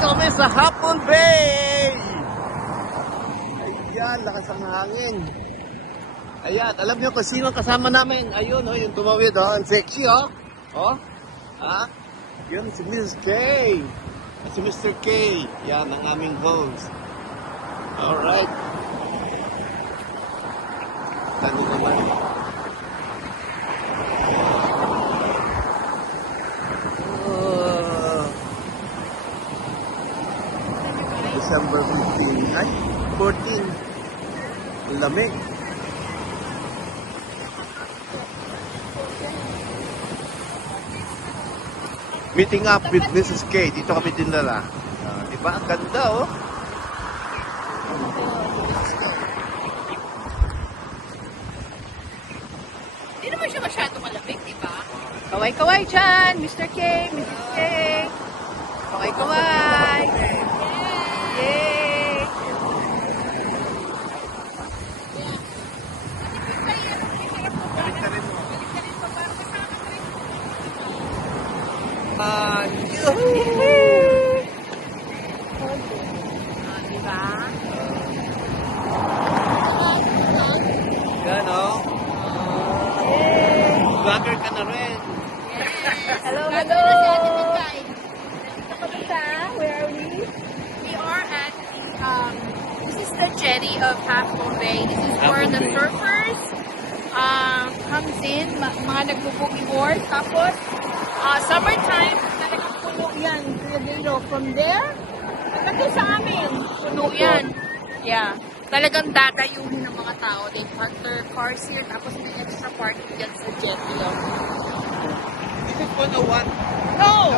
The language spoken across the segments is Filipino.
Nandito kami sa Hapon Bay! Ayan, lakas ang hangin. Ayan, alam niyo kung sino kasama namin. Ayun, oh, yung tumawid, oh. Ang sexy, oh. Oh, ha? Yun, si Mrs. K. Si Mr. K. Yan, ang aming host. Alright. Tano naman. December 15. Ay, 14. Lamig. Meeting up with Mrs. K. Dito kami dinala. Diba? Ang ganda, oh. Hindi naman siya masyadong malamig, diba? Kaway-kaway dyan, Mr. K, Mrs. K. Kaway-kaway. Yay! Diba? Yan, oh. Vlogger ka na rin. Hello, hello! Where are we? We are at this is the jetty of Hapon Bay. This is where the surfers comes in, mga nagbubugi board. Tapos, summertime, talagang puno yan. From there, hanggang sa amin, puno yan. Yeah. Talagang dadayuhin ng mga tao. They park their cars here, tapos may extra parking dyan sa jetty. This is 101. No!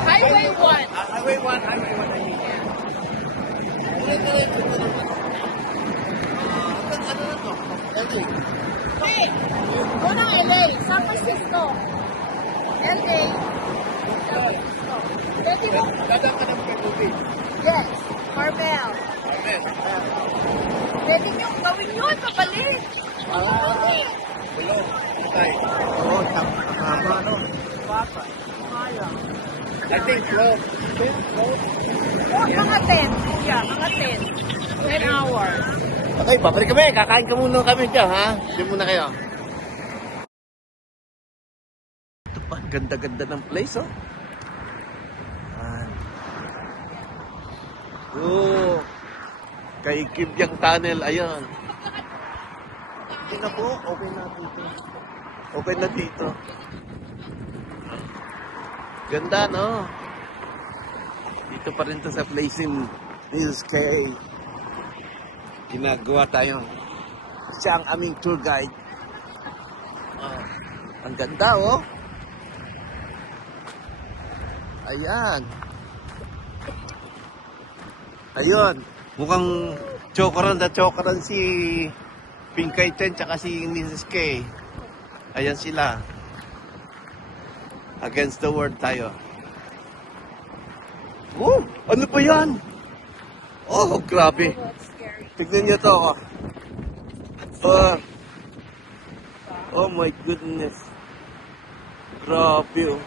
Highway 1. Highway 1, Highway 1. Yeah. Ano na to? LA. Hey! Go ng LA, San Francisco. LA. Pwede mo? Dadaan ka ng Peruvian. Yes. Carmel. Amen. Pwede nyo gawin yun, pabalik. Below. Tay. Oo, tama, no? Papa. Maya. I think 12. Oh, mga 10. Yeah, mga 10. 10 hours. Okay, babalik kami. Kakain ka muna kami dyan, ha? Diyan muna kayo. Ito pa, ganda-ganda ng place, oh. Oh, kay Kibyang Tunnel, ayan. Okay na po, okay na dito. Okay na dito. Ganda, no? Dito pa rin to sa place in Mrs. K. Ginagawa tayo. Siya ang aming tour guide. Ang ganda, oh. Ayan. Ayun. Mukhang chokoran si Pinkay Ten tsaka si Mrs. K. Ayan sila. Against the world tayo. Oh, ano pa yan? Oh, grabe. Tignan niyo to. Oh my goodness. Grabe, oh.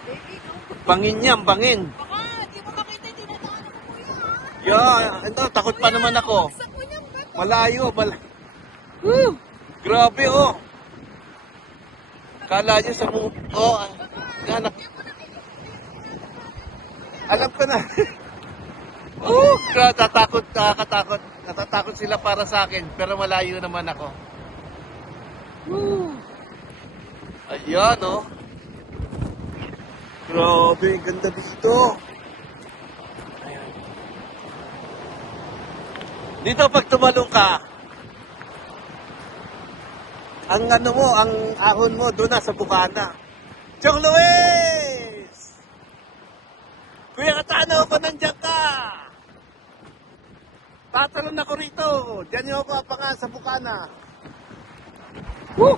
Bangin yan, bangin. Baka, di mo makita yung dinadaanan ko po yan. Yeah, ito, takot pa naman ako. Malayo, grabe, oh. Kala niyo sa mga, oh, anak. Alam ko na. Oh, natatakot, nakakatakot. Natatakot sila para sa akin, pero malayo naman ako. Ayan, oh. Grabe, ganda dito. Ayan. Dito pag tumalong ka, ang ano mo, ang ahon mo, doon na sa bukana. Chong Luis! Kuya Katano, ko nandiyan ka! Tatalon ako rito. Diyan niyo ako abangan sa bukana.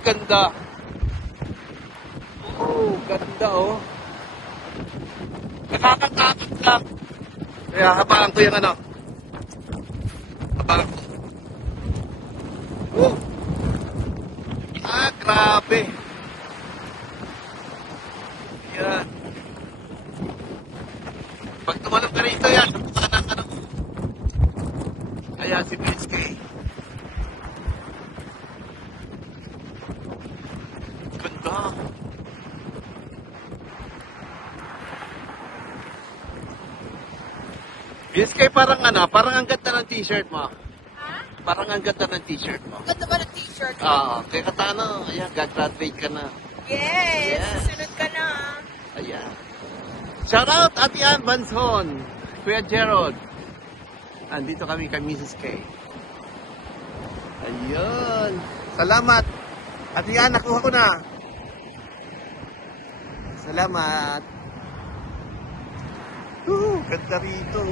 Ganda. Ganda, oh. Nakakatakot lang. Kaya habangan ko yung ano. Habangan ko. Grabe. Yan. Pag tumalong ka rito yan, sa bukana. Ganda. Yes, kay parang parang ang ganda ng t-shirt mo. Ha? Parang ang ganda ng t-shirt mo. Ganda ba ng t-shirt? Kaya ayan, gagraduate ka na. Yes! Yes. Susunod ka na. Ayan. Shout out, Ate Ann Banson, Kuya Gerald. Andito kami kay Mrs. K. Ayun. Salamat. Ate Ann, nakuha ko na. Salamat. Ganda rito.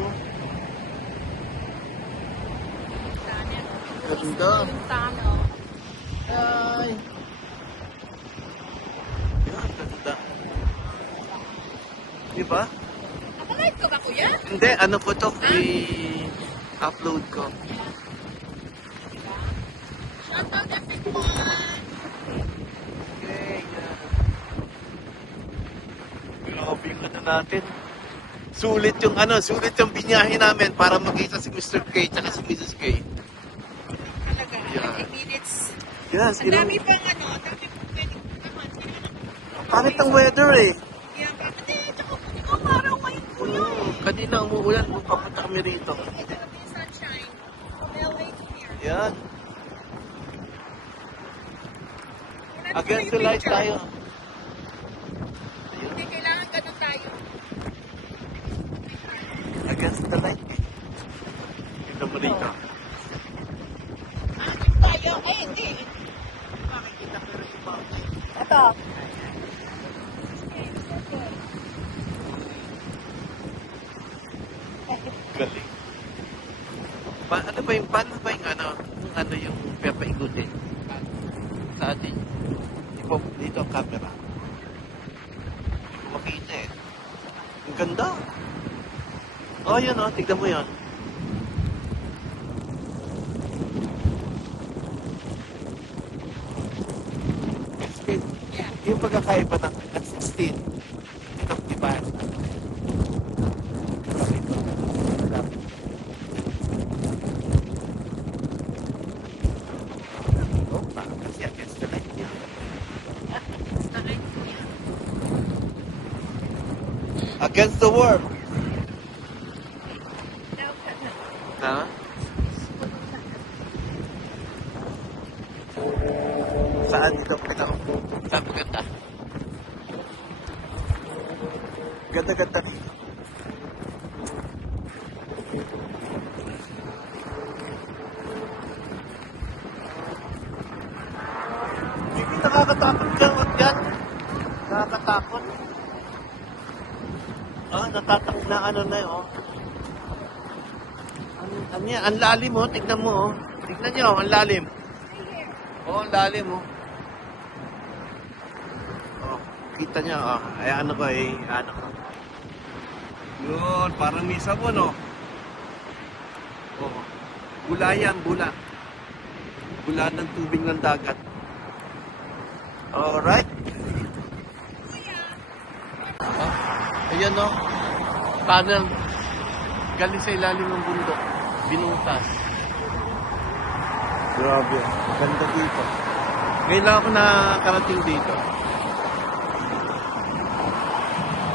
Ganda. Yung tunnel. Ay. Yan, ganda. Diba? Nakalive ka ba, kuya? Hindi, ano ko to? I-upload ko. Shout out everyone! Okay, yan. Grabe yung natin. Sulit yung binyahe namin para makita si Mr. K at si Mrs. K. Talaga, Yeah. 30 minutes. Yes, Ang dami pang dami pang pwedeng puntahan. Pangit ang weather eh. Kaya bakit tsaka ikaw parang ngayon, kuya. Kanina umuulan nung papunta kami rito. Ito na yung sunshine. From LA to here. Yan. Wala Against na the light picture. tayo. Hindi, kailangan ganun tayo. Against the light. Ito mo rito. Tayo? Ay, hindi. Makikita ko rin yung bounce. Ito. Galing. Paano ba yung yung papaigutin? Sa atin. Dito ang camera. Hindi ko makita eh. Ang ganda. Oh, yun oh. Tignan mo yun. Yung pagkakaiba ng at 16. Ito, diba? Kasi against the light niya. Against the worm. Ha? Saan dito? Saan maganda? Ganda-ganda dito. Hindi nakakatakot dyan. Nakakatakot. Natatakot na na yun, oh. Ang lalim, oh. Tignan mo, oh. Tignan nyo, ang lalim. Oh, ang lalim, oh. Oh, kita nyo, oh. Ay, ano ko. Yun, parang may sabon, oh. Oh. Bula yan, bula. Bula ng tubig ng dagat. Alright. Ayan, no? Tunnel. Galing sa ilalim ng bundok. Binutas. Grabe. Ganda dito. Ngayon lang ako nakarating dito.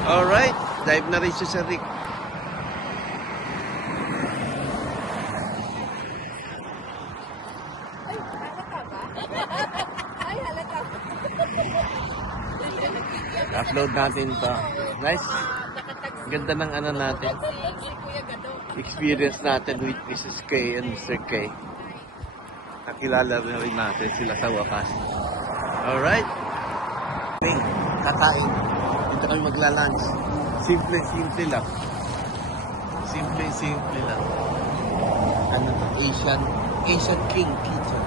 Alright. Dive na rin siya sa Rick. Upload natin to. Nice. Ganda ng natin. Experience natin with Mrs. K and Mr. K. Nakilala na rin natin sila sa wakas. Alright. Kakain. Dito kami magla-lunch. Simple lang. Simple lang. Asian King Pizza.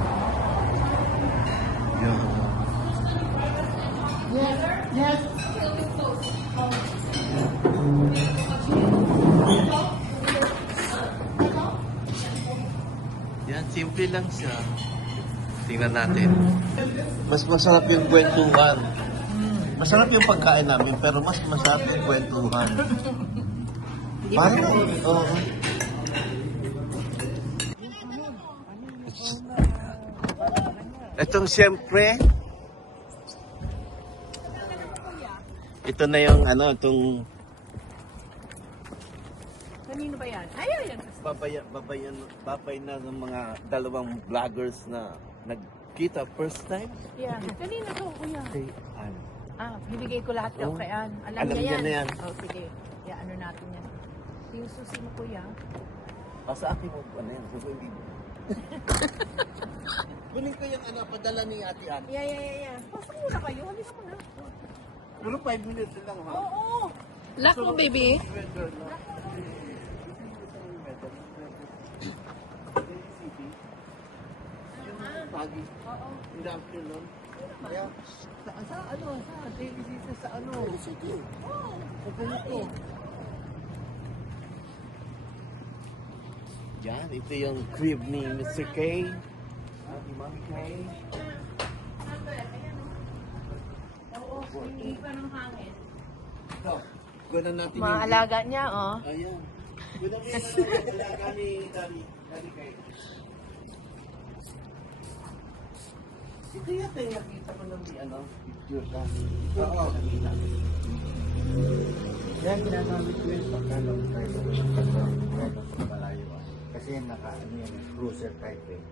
Yun. Yes. Yan, simple lang siya. Tingnan natin. Mas masarap yung kwentuhan. Masarap yung pagkain namin, pero mas masarap yung kwentuhan. Parang, oo. Itong siyempre, Ito na yung ano, itong Kanino ba yan? Ay, ayan. babay na ng mga dalawang vloggers na nagkita first time. Yeah. Kanino to, kuya? Kay Ann. Ah, binigay ko lahat daw Oh. kay Ann. Alam Alam niya niya yan. na yan. Oh, sige. Yeah, ano natin yan. Yung susi mo, kuya. Sa akin mo, ano yan, susundi mo. Kunin ko yung ano, padala ni Ate Ann. Yeah. Pasok muna kayo. Halika mo na. Pero 5 minutes lang, ha? Oo. Lock mo, baby. Pagi. In the afternoon. Kaya, sa daily city sa ano? City. Sa ganito. Yan, ito yung crib ni Mr. K. Ni Mami K. Oo, hindi pa ng hangin. Ito, gawin natin Mga alaga niya, oh. Ayan. Gawin natin yung alaga ni Daddy K. Ito yata yung nakita ko ng picture namin. Oo. Yan, ginagamit ko yun pagka long drive. Malayo. Kasi ano yan, cruiser type eh.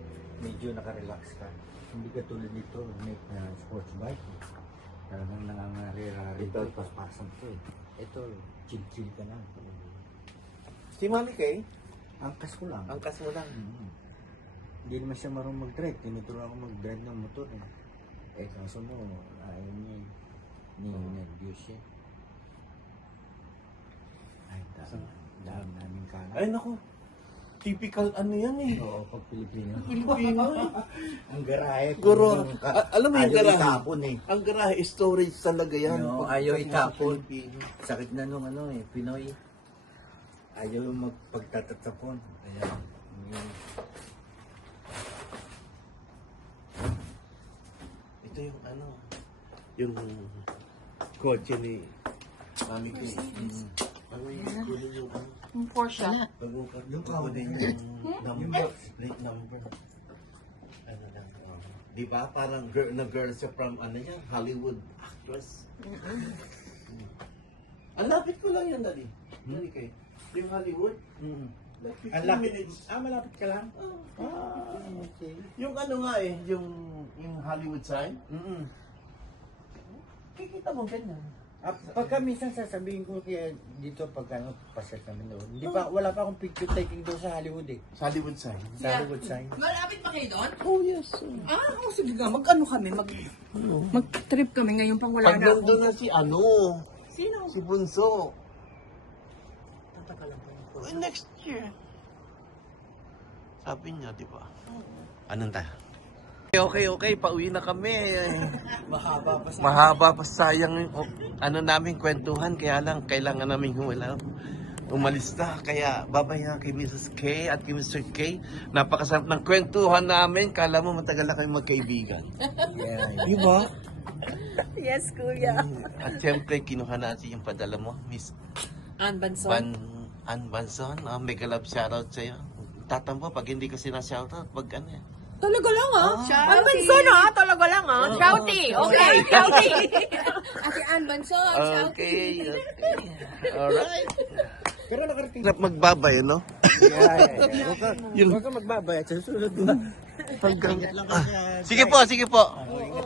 Medyo nakarelax ka. Hindi ka tulad nito, make na sports bike. Talagang nangangarira-rira. Ito, paspasan ko eh. Ito, chill-chill ka na. Si Mami K, Angkas ko lang. angkas mo lang. Hindi naman siya marunong mag-drive. Tinuturuan ako mag-drive ng motor eh. Eh, kaso mo, ayaw niya eh. Ni-nervous siya. Ay, dahil namin kanan. Ay, naku. Typical ano yan eh. Oo, pag Pilipino. Pilipino eh. Ang garahe. Guro. Alam mo yung ayaw garahe? itapon eh. Ang garahe, storage talaga yan. No, Pag- ayaw pag mga itapon. Pilipino. Sakit na nung Pinoy. Ayaw yung magpagtatatapon. Kaya, Ito yung yung kotse ni Mami K. Ano yung Yung Porsche. yung kukunin yung number, plate number. Ano lang. Di ba? Parang girl siya from Hollywood actress. Ang lapit ko lang yan, Daddy. Mami K. Yung Hollywood. Like 15 minutes. malapit ka lang? Okay. Yung yung Hollywood sign. Kikita mo ganyan. Pagka minsan sasabihin ko kaya dito pag pasyal kami doon. Wala pa akong picture taking doon sa Hollywood eh. Sa Hollywood sign. Sa Hollywood sign. Malapit pa kayo doon? Oh, yes. Sige nga. Mag-ano kami? Mag-trip kami ngayon pang wala Pag na ako. nandun na si Sino? si Bunso. Tatagalan pa niyo. Next year. Sabi niya, di ba? Anong tayo? Okay. Pauwi na kami. Mahaba pa sayang yung namin kwentuhan. Kaya lang, kailangan namin umalis na. Kaya, babay na kay Mrs. K at kay Mr. K. Napakasarap ng kwentuhan namin. Kala mo matagal na kami magkaibigan. Di ba? Yes, kuya. At syempre, kinuha natin yung padala mo, Miss Ann Banson. Ann Banson. Mega love shoutout sa'yo. Tatampo pag hindi ko sinashoutout, pag ano yan. Talaga lang Ann Banson talaga lang Shouty. Okay, shouty. Ate Ann Banson, Okay. Alright. Pero nakarating. Sarap magbabay, no? Huwag ka magbabayad sa susunod mo. Sige po.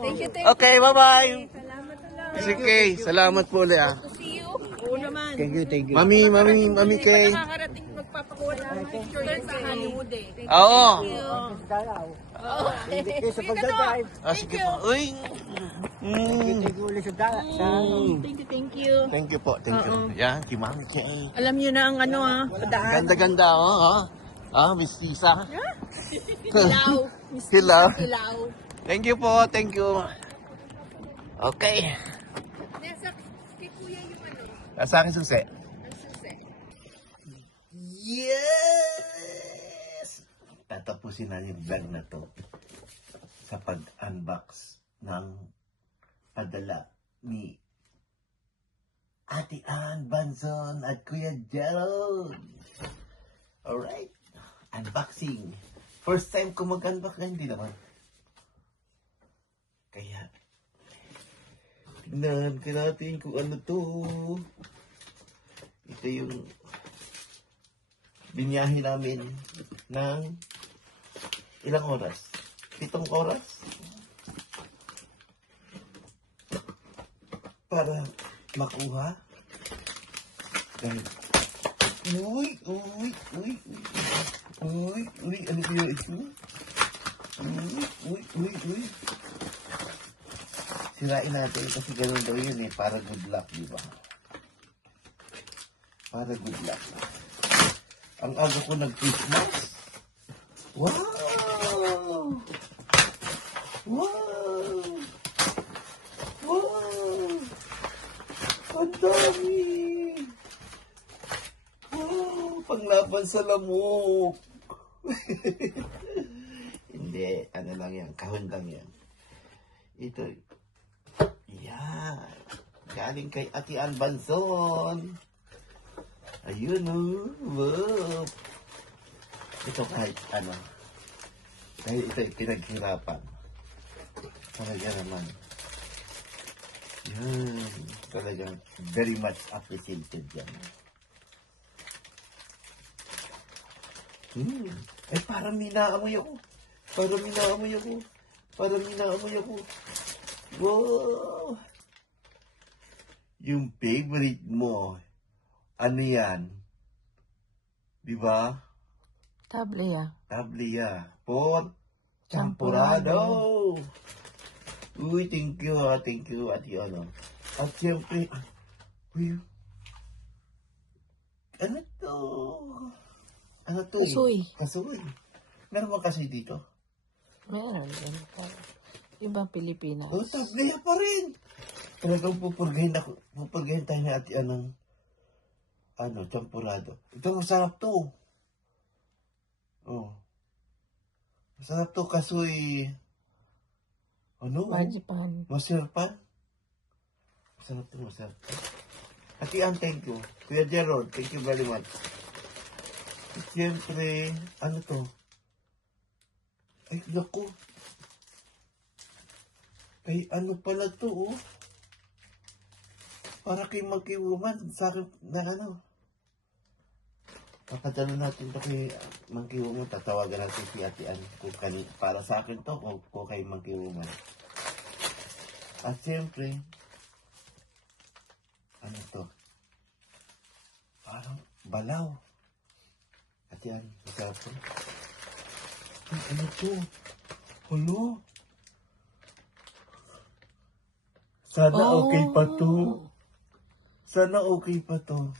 Thank you. Okay, bye-bye. Salamat lang. Sige, salamat po ulit See you. Oo naman. Thank you. Mami Hindi Kay. pa nakakarating magpapakuha ng picture sa Hollywood eh. Oo. Sa pagdadrive. Sige po. Uy. Thank you ulit sa Thank you. Thank you po. Yan, si Mami Kay. Alam niyo na ang daan. Ganda-ganda, mistisa. Hilaw. Hilaw. Hilaw. Thank you po, thank you. Okay. Nasa kay kuya yung Sa akin susi. ang susi. Yes! Tatapusin na yung vlog na to sa pag-unbox ng padala ni Ate Ann Banson at Kuya Gerald. Alright. Unboxing. First time ko mag-unbox na hindi naman. Kaya, Tignan ka natin kung ano to. Ito yung binyahe namin ng ilang oras? 7 oras? Para makuha. Dahil, uy, ano kaya ito? Uy. Sirain natin kasi ganun daw yun eh, para good luck, di ba? Para good luck. Ang aga ko nag-Christmas. Wow! Ang dami! Wow! Panglaban sa lamok! Hindi, ano lang yan, kahon lang yan. Ito, yan. Galing kay Ate Ann Banson. Ayun o. Wow. Ito kahit ano. Dahil ito ay pinaghirapan. Talaga naman. Yan. Talagang very much appreciated yan. Ay, parang minaamoy ako. Wow! Yung favorite mo, ano yan? Diba? Tablia. Por champurado. Uy, thank you, Ate Ano. At siyempre, uy, ano to? Kasoy. Meron ba kasoy dito? Meron. Ibang Pilipinas. Oh, tablia pa rin. Talagang pupurgahin tayo ni Ate Anang champurado. Ito masarap to. Oh. Masarap to kasoy. Marzipan. Masarap. Masarap to. Ate Ann, thank you. Kuya Gerald, thank you very much. At siyempre, ano to? Ay, naku. Ay, ano pala to, oh? Para kay Monkey Woman, sa akin na ano. Papadala natin to kay Monkey Woman, tatawagan natin si Ate Ann kung para sa akin to o kung kay Monkey Woman. At siyempre, ano to? Parang balaw. Ate Ann, masarap to. Ay, ano to? Hulo? Sana okay pa to.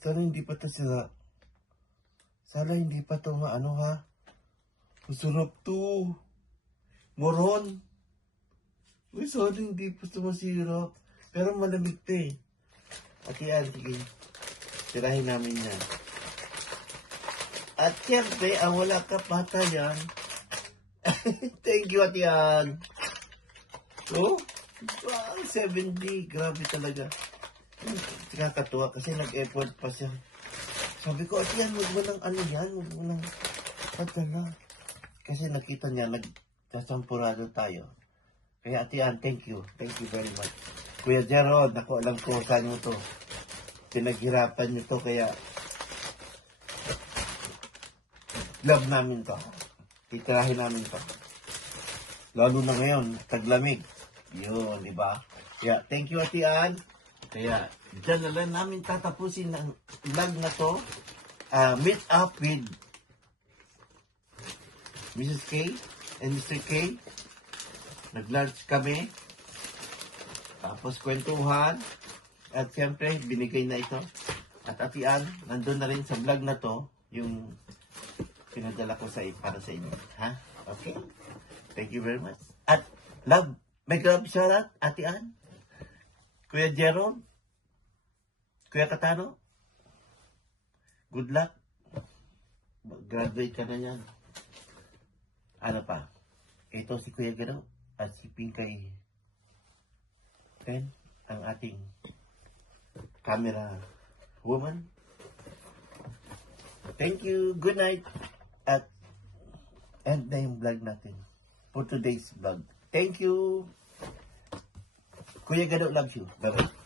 Sana hindi pa to sira. Sana hindi pa to maano ha. Masarap to. Moron. Uy, sana hindi pa to masira. Pero malamig to eh. Ate Ann, sige. Tirahin namin yan. At siyempre, wala ka pata yan. Thank you, Ate Ann. Oh, wow, 70. Grabe talaga. Nakakatuwa kasi nag-effort pa siya. Sabi ko, Ate Ann, huwag mo nang ano yan. Huwag mo nang padala. Kasi nakita niya, nagsasampurado tayo. Kaya Ate Ann, thank you. Thank you very much. Kuya Gerald, ako alam ko saan mo to. Pinaghirapan nyo to, kaya love namin to. Itirahin namin to. Lalo na ngayon, taglamig. Yun, di ba? Kaya, thank you, Ate Ann. Kaya, dyan na lang namin tatapusin ng vlog na to. Meet up with Mrs. K and Mr. K. Nag-lunch kami. Tapos kwentuhan. At siyempre, binigay na ito. At Ate Ann, nandun na rin sa vlog na to, yung pinadala ko para sa inyo. Ha? Okay? Thank you very much. At, love, may grab shoutout, Ate Ann. Kuya Gerald. Kuya Katano. Good luck. Graduate ka na yan. Ano pa? Ito si Kuya Gerald at si Pinkay Pen, ang ating camera woman. Thank you. Good night. At end na yung vlog natin for today's vlog. Thank you. Kuya Gado loves you. Bye-bye.